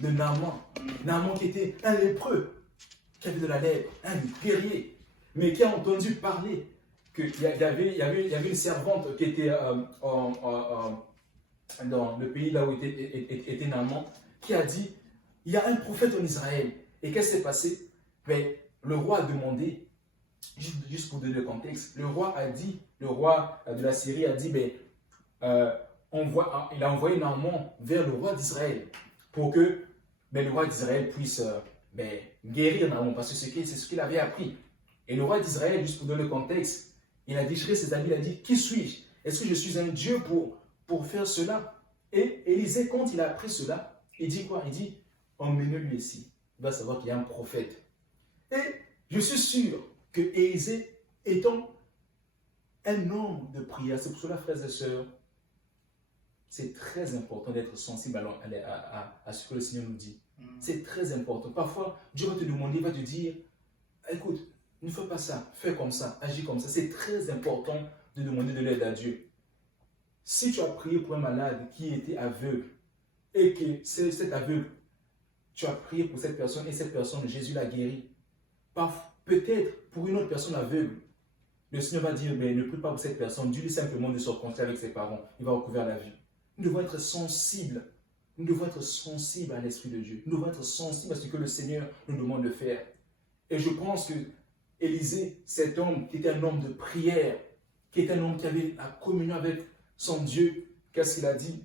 de Naaman. Naaman qui était un lépreux, qui avait de la lèpre, un guerrier, mais qui a entendu parler qu'il y avait une servante qui était dans le pays là où était Naaman, qui a dit, il y a un prophète en Israël. Et qu'est-ce qui s'est passé? Ben, le roi a demandé, juste pour donner le contexte, le roi de la Syrie a dit, ben, il a envoyé Naaman vers le roi d'Israël pour que le roi d'Israël puisse guérir Naaman, parce que c'est ce qu'il avait appris. Et le roi d'Israël, juste pour donner le contexte, il a déchiré ses habits, il a dit, qui suis-je? Est-ce que je suis un Dieu pour faire cela? Et Élisée, quand il a appris cela, il dit quoi? Il dit, emmenez-le ici. Il va savoir qu'il y a un prophète. Et je suis sûr que Élisée étant un homme de prière, c'est pour cela, frères et sœurs, c'est très important d'être sensible à ce que le Seigneur nous dit. C'est très important. Parfois, Dieu va te demander, il va te dire, écoute, ne fais pas ça, fais comme ça, agis comme ça. C'est très important de demander de l'aide à Dieu. Si tu as prié pour un malade qui était aveugle, et que cet aveugle, tu as prié pour cette personne, et cette personne, Jésus l'a guéri. Peut-être pour une autre personne aveugle, le Seigneur va dire, mais ne prie pas pour cette personne, dis-lui simplement de se rencontrer avec ses parents, il va recouvrir la vie. Nous devons être sensibles. Nous devons être sensibles à l'Esprit de Dieu. Nous devons être sensibles à ce que le Seigneur nous demande de faire. Et je pense que Élisée, cet homme qui était un homme de prière, qui était un homme qui avait la communion avec son Dieu, qu'est-ce qu'il a dit?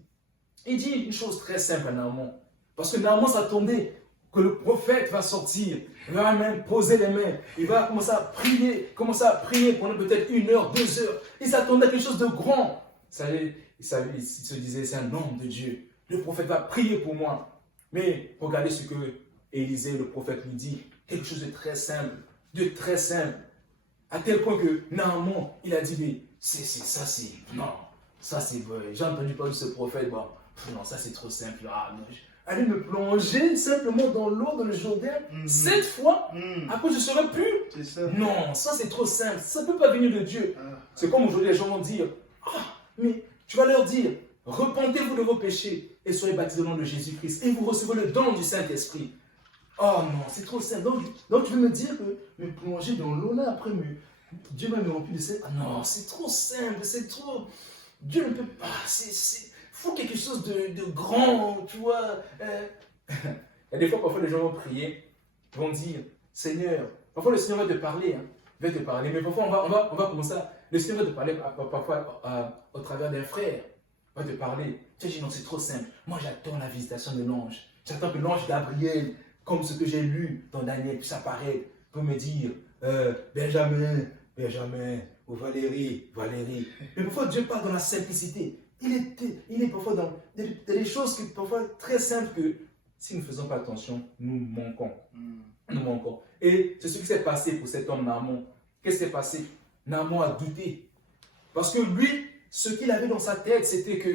Il dit une chose très simple à Naaman. Parce que Naaman s'attendait que le prophète va sortir, il va même poser les mains, il va commencer à prier pendant peut-être 1 heure, 2 heures. Il s'attendait à quelque chose de grand. Il se disait, c'est un homme de Dieu. Le prophète va prier pour moi. Mais regardez ce que Élisée, le prophète, lui dit. Quelque chose de très simple. À tel point que Naaman, il a dit, mais ça c'est vrai. J'ai entendu parler de ce prophète. Bon, non, ça c'est trop simple. Allez me plonger simplement dans l'eau, dans le Jourdain, 7 fois, après je ne serai plus. Ça. Non, ça c'est trop simple. Ça ne peut pas venir de Dieu. C'est comme aujourd'hui les gens vont dire, mais tu vas leur dire, repentez-vous de vos péchés et soyez baptisés au nom de Jésus-Christ et vous recevez le don du Saint-Esprit. Oh non, c'est trop simple. Donc tu veux me dire que me plonger dans l'eau là, après Dieu va me remplir de ça. Non, c'est trop simple, c'est trop... Dieu ne peut pas, il faut quelque chose de grand, tu vois. Il y a des fois, parfois les gens vont prier, vont dire, Seigneur, parfois le Seigneur va te parler, mais parfois on va commencer à... Le Seigneur va te parler parfois au travers d'un frère, va te parler. Tu dis non, c'est trop simple. Moi, j'attends la visitation de l'ange. J'attends que l'ange Gabriel, comme ce que j'ai lu dans Daniel, puisse apparaître pour me dire Benjamin, ou Valérie. Mais parfois, Dieu parle dans la simplicité. Il est parfois dans des choses qui parfois très simples que si nous ne faisons pas attention, nous manquons. Nous manquons. Et c'est ce qui s'est passé pour cet homme Naaman. Qu'est-ce qui s'est passé? Naaman a douté. Parce que lui, ce qu'il avait dans sa tête, c'était que,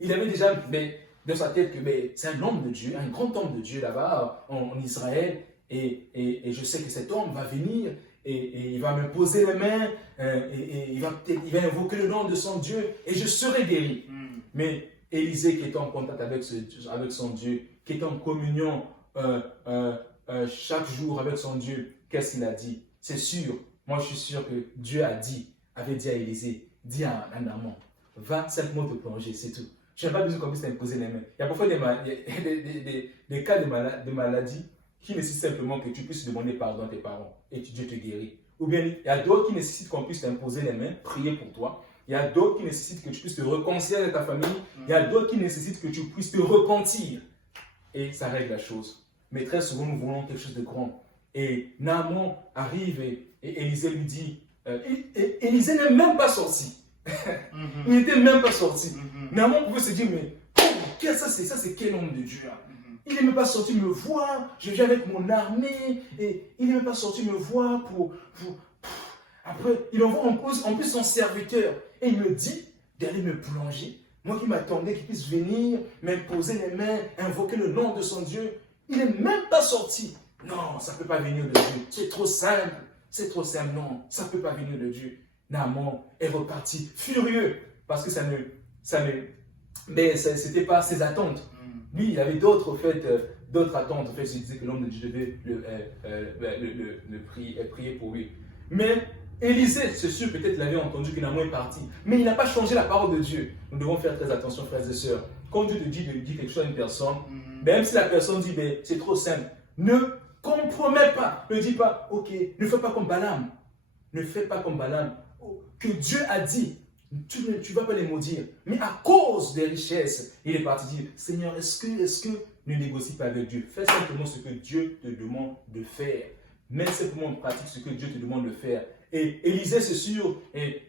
il avait déjà dans sa tête que c'est un homme de Dieu, un grand homme de Dieu là-bas en Israël. Et je sais que cet homme va venir et il va me poser les mains et il va invoquer le nom de son Dieu et je serai guéri. Mais Élisée qui était en contact avec son Dieu, qui était en communion chaque jour avec son Dieu, qu'est-ce qu'il a dit? C'est sûr, moi je suis sûr que Dieu avait dit à Élisée, dis à Naaman, va simplement te plonger, c'est tout. Je n'ai pas besoin qu'on puisse t'imposer les mains. Il y a parfois des cas de maladie qui nécessitent simplement que tu puisses demander pardon à tes parents et Dieu te guérit. Ou bien il y a d'autres qui nécessitent qu'on puisse t'imposer les mains, prier pour toi. Il y a d'autres qui nécessitent que tu puisses te réconcilier avec ta famille. Il y a d'autres qui nécessitent que tu puisses te repentir. Et ça règle la chose. Mais très souvent, nous voulons quelque chose de grand. Et Naaman arrive et Élisée lui dit, Élisée n'est même pas sorti. Il n'était même pas sorti. Naaman pouvait se dire, mais ça c'est quel homme de Dieu? Il n'est même pas sorti me voir, je viens avec mon armée, et il n'est même pas sorti me voir pour... Après, il envoie en plus son serviteur, et il me dit d'aller me plonger. Moi qui m'attendais qu'il puisse venir, m'imposer les mains, invoquer le nom de son Dieu, il n'est même pas sorti. Non, ça ne peut pas venir de Dieu. C'est trop simple, non, ça ne peut pas venir de Dieu. Naaman est reparti furieux, parce que c'était pas ses attentes. Lui, il avait d'autres, d'autres attentes. En fait, il disait que l'homme de Dieu devait prier pour lui. Mais Élisée, c'est sûr, peut-être l'avait entendu que Naaman est parti. Mais il n'a pas changé la parole de Dieu. Nous devons faire très attention, frères et sœurs. Quand Dieu te dit de dire quelque chose à une personne, même si la personne dit, c'est trop simple, ne compromets pas. Ne dis pas, ok, ne fais pas comme Balaam. Ne fais pas comme Balaam. Que Dieu a dit, tu ne vas pas les maudire. Mais à cause des richesses, il est parti dire, Seigneur, est-ce que ne négocie pas avec Dieu? Fais simplement ce que Dieu te demande de faire. Mets simplement en pratique ce que Dieu te demande de faire. Et Élisée, c'est sûr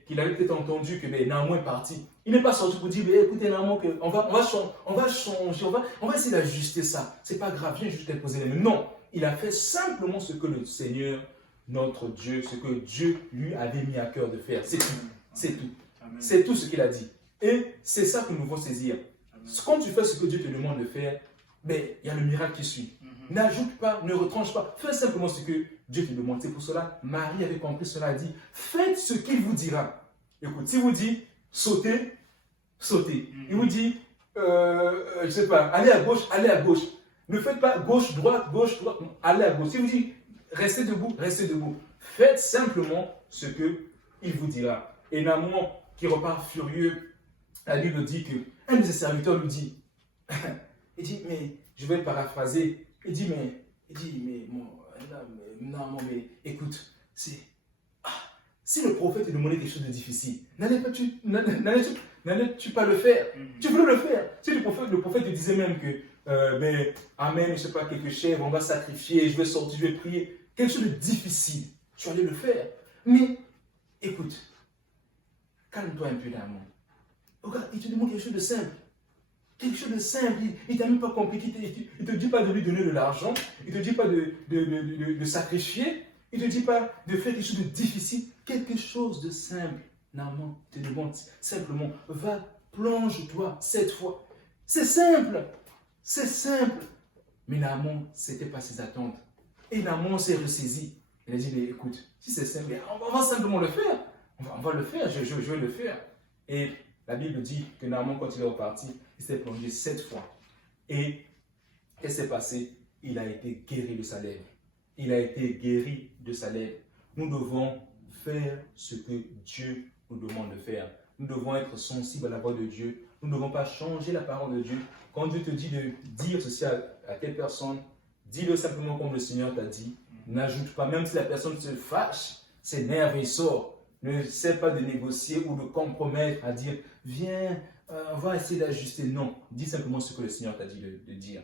qu'il avait peut-être entendu que Naaman est parti. Il n'est pas sorti pour dire, écoutez Naaman, on va changer, on va essayer d'ajuster ça. C'est pas grave, viens juste te poser les mains. Non, il a fait simplement ce que le Seigneur, notre Dieu, ce que Dieu lui avait mis à cœur de faire. C'est tout. C'est tout. C'est tout ce qu'il a dit. Et c'est ça que nous devons saisir. Quand tu fais ce que Dieu te demande de faire, il y a le miracle qui suit. N'ajoute pas, ne retranche pas. Fais simplement ce que Dieu te demande. C'est pour cela, Marie avait compris cela, a dit, faites ce qu'il vous dira. Écoute, s'il vous dit, sautez, sautez. Il vous dit, je ne sais pas, allez à gauche, allez à gauche. Ne faites pas gauche, droite, allez à gauche. S'il vous dit, restez debout, restez debout. Faites simplement ce qu'il vous dira. Et Naaman, qui repart furieux, la Bible dit qu'un de ses serviteurs lui dit, il dit, mais, je vais paraphraser, il dit, mais écoute, si le prophète te demandait quelque chose de difficile, n'allais-tu pas le faire? Tu voulais le faire. Si le prophète te disait même que, amen, je ne sais pas, quelques chèvres, on va sacrifier, je vais sortir, je vais prier, quelque chose de difficile, tu allais le faire. Mais, écoute, calme-toi un peu d'amour. Regarde, il te demande quelque chose de simple. Quelque chose de simple, il ne t'a même pas compliqué, il ne te dit pas de lui donner de l'argent, il ne te dit pas de sacrifier, il ne te dit pas de faire quelque chose de difficile, quelque chose de simple. Naaman te demande simplement, va, plonge-toi cette fois. C'est simple, c'est simple. Mais Naaman, ce n'était pas ses attentes. Et Naaman s'est ressaisi. Il a dit, mais écoute, si c'est simple, on va simplement le faire. On va le faire, je vais le faire. Et la Bible dit que Naaman, quand il est reparti, il s'est plongé 7 fois. Et qu'est-ce qui s'est passé? Il a été guéri de sa lèvre. Il a été guéri de sa lèvre. Nous devons faire ce que Dieu nous demande de faire. Nous devons être sensibles à la voix de Dieu. Nous ne devons pas changer la parole de Dieu. Quand Dieu te dit de dire ceci à telle personne, dis-le simplement comme le Seigneur t'a dit. N'ajoute pas, même si la personne se fâche, s'énerve et sort. Ne sais pas de négocier ou de compromettre à dire, viens, on va essayer d'ajuster. Non, dis simplement ce que le Seigneur t'a dit de dire.